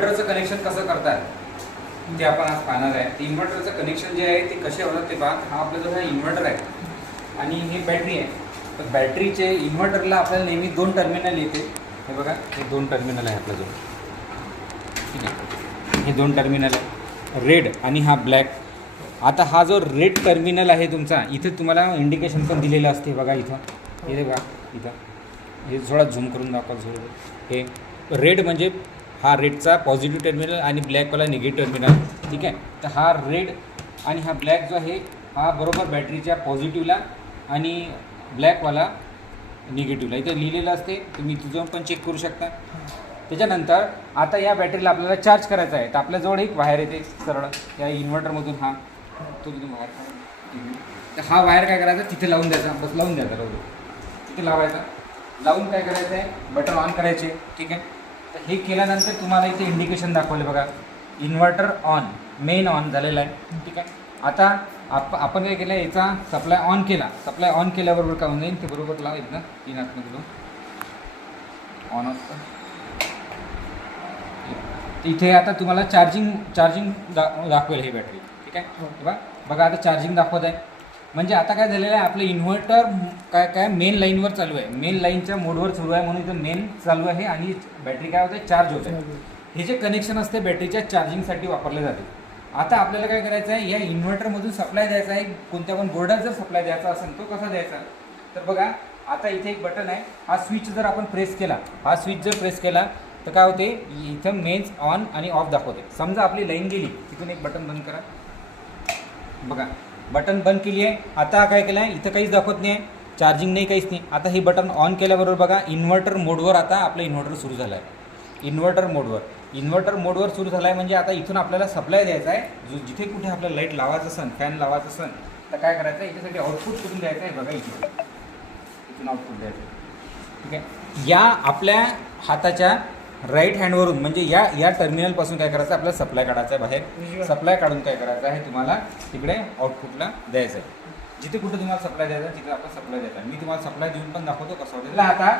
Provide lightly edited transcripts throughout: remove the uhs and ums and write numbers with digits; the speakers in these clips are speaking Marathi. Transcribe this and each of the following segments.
इन्व्हर्टरचं कनेक्शन कसं करतात ते आपण आज पाहणार आहे. इन्व्हर्टरचं कनेक्शन जे आहे ते कसे होतात ते पहा. हा आपला जो हा इन्व्हर्टर आहे आणि ही बॅटरी आहे. तर बॅटरीचे इन्व्हर्टरला आपल्याला नेहमी 2 टर्मिनल येते. हे बघा, हे 2 टर्मिनल आहे आपल्याजवळ. ठीक आहे, हे 2 टर्मिनल आहे, रेड आणि हा ब्लॅक. आता हा जो रेड टर्मिनल आहे तुमचा, इथे तुम्हाला इंडिकेशन पण दिलेलं असते. बघा इथं, हे बघा इथं, हे थोडा झूम करून दाखवा थोडं. हे रेड म्हणजे हा रेडचा पॉझिटिव्ह टर्मिनल आणि ब्लॅकवाला निगेटिव्ह टर्मिनल. ठीक आहे, तर हा रेड आणि हा ब्लॅक जो आहे हा बरोबर बॅटरीच्या पॉझिटिव्हला आणि ब्लॅकवाला निगेटिव्हला इथं लिहिलेलं असते. तुम्ही तिथून पण चेक करू शकता. त्याच्यानंतर आता या बॅटरीला आपल्याला चार्ज करायचा आहे. तर आपल्याजवळ एक वायर येते सरळ या इन्व्हर्टरमधून. हा तो तिथून वायर, तर हा वायर काय करायचा, तिथे लावून द्यायचा. बस लावून द्यायचा, लावून तिथे लावायचा. लावून काय करायचं आहे, बटन ऑन करायचे. ठीक आहे, तर हे केल्यानंतर तुम्हाला इथे इंडिकेशन दाखवले बघा, इन्व्हर्टर ऑन, मेन ऑन झालेला आहे. ठीक आहे, आता आपण काय केलं, याचा सप्लाय ऑन केला. सप्लाय ऑन केल्याबरोबर काय होऊन जाईल ते बरोबर लाव ना 3 आतमध्ये ऑन असतं. इथे आता तुम्हाला चार्जिंग दाखवेल ही बॅटरी. ठीक आहे, बघा आता चार्जिंग दाखवत आहे. म्हणजे आता काय झालेलं आहे, आपलं इन्व्हर्टर काय मेन लाईनवर चालू आहे, मेन लाईनच्या मोडवर चालू आहे, म्हणून इथं मेन चालू आहे आणि बॅटरी काय होते, चार्ज होत आहे. हे जे कनेक्शन असते बॅटरीच्या चार्जिंगसाठी वापरले जाते. आता आपल्याला काय करायचं आहे, या इन्व्हर्टरमधून सप्लाय द्यायचा आहे. कोणत्या पण बोर्डात जर सप्लाय द्यायचा असेल तो कसा द्यायचा, तर बघा आता इथे एक बटन आहे. हा स्विच जर आपण प्रेस केला, हा स्विच जर प्रेस केला तर काय होते, इथं मेन्स ऑन आणि ऑफ दाखवते. समजा आपली लाईन गेली, तिथून एक बटन बंद करा. बघा बटन बंद केली आहे. आता काय केलं आहे, इथं काहीच दाखवत नाही आहे, चार्जिंग नाही, काहीच नाही. आता हे बटन ऑन केल्याबरोबर बघा इन्व्हर्टर मोडवर आता आपलं इन्व्हर्टर सुरू झालं आहे. इन्व्हर्टर मोडवर सुरू झाला आहे. म्हणजे आता इथून आपल्याला सप्लाय द्यायचा आहे. जिथे कुठे आपल्याला लाईट लावायचं असेल, फॅन लावायचं असेल, तर काय करायचं आहे, याच्यासाठी आउटपुट कुठून द्यायचं आहे, बघा इथून आउटपुट द्यायचं आहे. ठीक आहे, या आपल्या हाताच्या राईट हँडवरून म्हणजे या टर्मिनलपासून काय करायचं, आपल्याला सप्लाय काढायचा आहे बाहेर. सप्लाय काढून काय करायचं आहे, तुम्हाला तिकडे आउटपुटला द्यायचं आहे. जिथे कुठे तुम्हाला सप्लाय द्यायचा आहे तिथे आपण सप्लाय द्यायचा. मी तुम्हाला सप्लाय देऊन पण दाखवतो कसं होतं. आता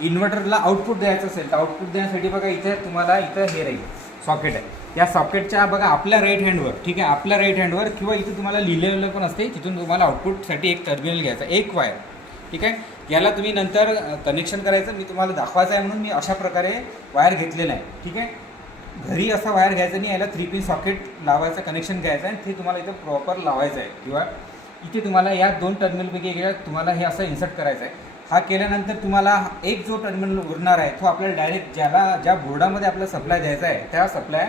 इन्व्हर्टरला आउटपुट द्यायचं असेल तर आउटपुट देण्यासाठी बघा इथे तुम्हाला इथं हे राहील सॉकेट आहे. या सॉकेटच्या बघा आपल्या राईट हँडवर, ठीक आहे, आपल्या राईट हँडवर किंवा इथे तुम्हाला लिहिलेलं पण असते, तिथून तुम्हाला आउटपुटसाठी एक टर्मिनल घ्यायचा, एक वायर. ठीक आहे, याला तुम्ही नंतर कनेक्शन करायचं. मी तुम्हाला दाखवायचं आहे म्हणून मी अशा प्रकारे वायर घेतलेला आहे. ठीक आहे, घरी असा वायर घ्यायचा नाही, याला 3 पिन सॉकेट लावायचं, कनेक्शन घ्यायचं आहे. ते तुम्हाला इथं प्रॉपर लावायचं आहे किंवा इथे तुम्हाला या 2 टर्मिनलपैकी तुम्हाला हे असं इन्सर्ट करायचं आहे. हा केल्यानंतर तुम्हाला एक जो टर्मिनल उरणार आहे तो आपल्याला डायरेक्ट ज्या बोर्डामध्ये आपल्याला सप्लाय द्यायचा आहे त्या सप्लाय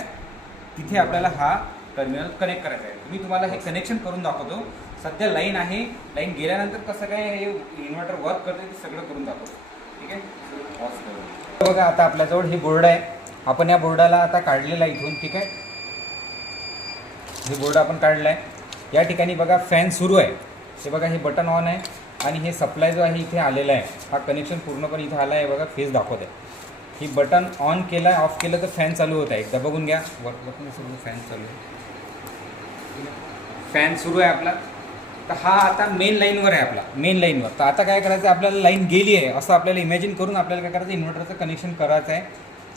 तिथे आपल्याला हा टर्मिनल कनेक्ट करायचा आहे. मी तुम्हाला हे कनेक्शन करून दाखवतो. सध्या लाईन आहे, लाईन गेल्यानंतर कसं काय हे इन्व्हर्टर वर्क करते ते सगळं करून दाखवतो. ठीक आहे, बघा आता आपल्याजवळ हे बोर्ड आहे. आपण या बोर्डाला आता काढलेला आहे इथून. ठीक आहे, हे बोर्ड आपण काढलं आहे. या ठिकाणी बघा फॅन सुरू आहे. हे बघा हे बटन ऑन आहे आणि हे सप्लाय जो आहे इथे आलेला आहे. हा कनेक्शन पूर्णपणे इथे आला आहे. बघा फेज दाखवत आहे. ही बटन ऑन केलं, ऑफ केलं तर फॅन चालू होत आहे. एकदा बघून घ्या, फॅन चालू आहे, फॅन सुरू आहे आपला. तर हा आता मेन लाईनवर आहे, आपला मेन लाईनवर. तर आता काय करायचं, आपल्याला लाईन गेली आहे असं आपल्याला इमॅजिन करून आपल्याला काय करायचं, इन्व्हर्टरचं कनेक्शन करायचं आहे.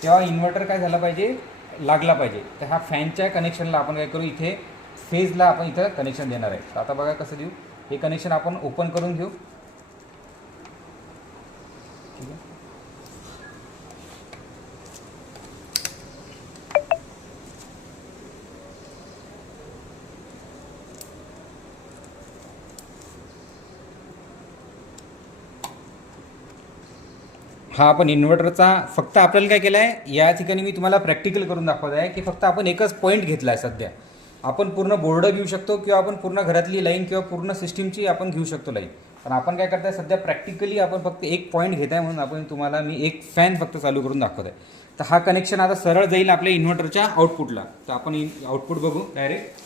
तेव्हा इन्व्हर्टर काय झालं पाहिजे, लागला पाहिजे. तर ह्या फॅनच्या कनेक्शनला आपण काय करू, इथे फेजला आपण इथं कनेक्शन देणार आहे. तर आता बघा कसं देऊ. हे कनेक्शन आपण ओपन करून घेऊ. ठीक आहे, हा आपण इन्व्हर्टरचा फक्त आपल्याला काय केलं आहे, या ठिकाणी मी तुम्हाला प्रॅक्टिकल करून दाखवत आहे की फक्त आपण एकच पॉईंट घेतला आहे. सध्या आपण पूर्ण बोर्ड घेऊ शकतो किंवा आपण पूर्ण घरातली लाईन किंवा पूर्ण सिस्टीमची आपण घेऊ शकतो लाईन. पण आपण काय करताय, सध्या प्रॅक्टिकली आपण फक्त एक पॉईंट घेत आहे, म्हणून आपण तुम्हाला मी एक फॅन फक्त चालू करून दाखवत आहे. तर हा कनेक्शन आता सरळ जाईल आपल्या इन्व्हर्टरच्या आउटपुटला. तर आपण आउटपुट बघू डायरेक्ट.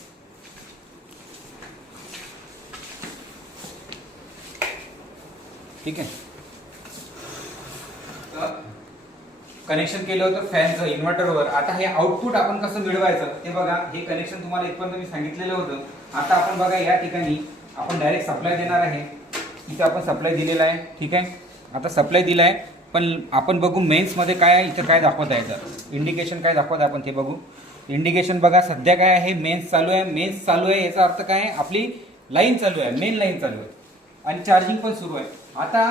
ठीक आहे, कनेक्शन केलं होतं फॅनचं इन्व्हर्टरवर. आता हे आउटपुट आपण कसं मिळवायचं ते बघा. हे कनेक्शन तुम्हाला इथपर्यंत मी सांगितलेलं होतं. आता आपण बघा या ठिकाणी आपण डायरेक्ट सप्लाय देणार आहे. इथे आपण सप्लाय दिलेला आहे. ठीक आहे, आता सप्लाय दिला आहे. पण आपण बघू मेन्समध्ये काय आहे, इथं काय दाखवत आहे. तर इंडिकेशन काय दाखवत आहे आपण ते बघू. इंडिकेशन बघा सध्या काय आहे, मेन्स चालू आहे. मेन्स चालू आहे याचा अर्थ काय आहे, आपली लाईन चालू आहे, मेन लाईन चालू आहे आणि चार्जिंग पण सुरू आहे. आता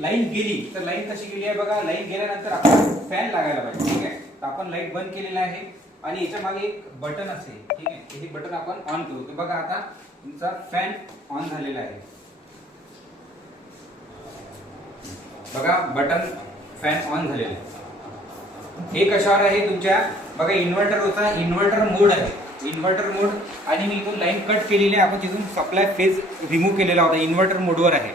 लाईन गेली तर लाईन कशी गेली आहे बघा. लाईन गेल्यानंतर आपण फॅन लागायला पाहिजे. ठीक आहे, तर आपण लाईट बंद केलेला आहे आणि याच्या मागे एक बटन असेल. ठीक आहे, हे बटन आपण ऑन करू. तर बघा आता तुमचा फॅन ऑन झालेला आहे. बघा बटन फॅन ऑन झालेला आहे. हे कशावर आहे तुमच्या बघा, इन्व्हर्टर होता, इन्व्हर्टर मोड आहे, इन्व्हर्टर मोड. आणि मी इथून लाईन कट केलेली आहे, आपण तिथून सप्लाय फेज रिमूव्ह केलेला होता. इन्व्हर्टर मोडवर आहे.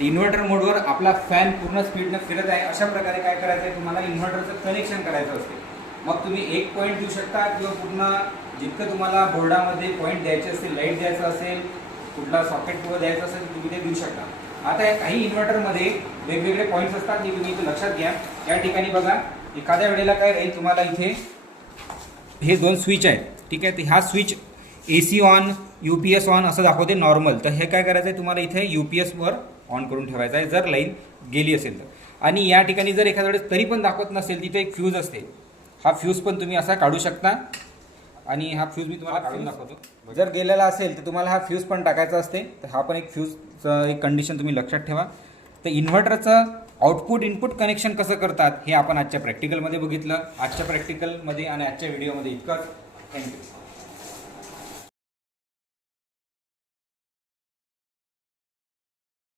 इन्व्हर्टर मोडवर आपला फॅन पूर्ण स्पीडनं फिरत आहे. अशा प्रकारे काय करायचं आहे, तुम्हाला इन्व्हर्टरचं कनेक्शन करायचं असते. मग तुम्ही एक पॉईंट देऊ शकता किंवा पूर्ण जितकं तुम्हाला बोर्डामध्ये पॉईंट द्यायचे असतील, लाईट द्यायचं असेल, कुठला सॉकेट किंवा द्यायचं असेल तुम्ही ते देऊ शकता. आता काही इन्व्हर्टरमध्ये वेगवेगळे पॉईंट्स असतात, ते तुम्ही इथे लक्षात घ्या. या ठिकाणी बघा एखाद्या वेळेला काय राहील, तुम्हाला इथे हे 2 स्विच आहेत. ठीक आहे, तर हा switch AC on, UPS on असं दाखवते नॉर्मल. तर हे काय करायचं आहे, तुम्हाला इथे UPS वर ऑन करून ठेवायचं आहे जर लाईन गेली असेल तर. आणि या ठिकाणी जर एखाद्या वेळेस तरी पण दाखवत नसेल, तिथे एक फ्यूज असते. हा फ्यूज पण तुम्ही असा काढू शकता आणि हा फ्यूज मी तुम्हाला काढून दाखवतो. जर गेलेला असेल तर तुम्हाला हा फ्यूज पण टाकायचा असते. तर हा पण एक फ्यूजचं एक कंडिशन तुम्ही लक्षात ठेवा. तर इन्व्हर्टरचं आउटपुट इनपुट कनेक्शन कसं करतात हे आपण आजच्या प्रॅक्टिकलमध्ये बघितलं. आजच्या प्रॅक्टिकलमध्ये आणि आजच्या व्हिडिओमध्ये इतकंच. थँक्यू.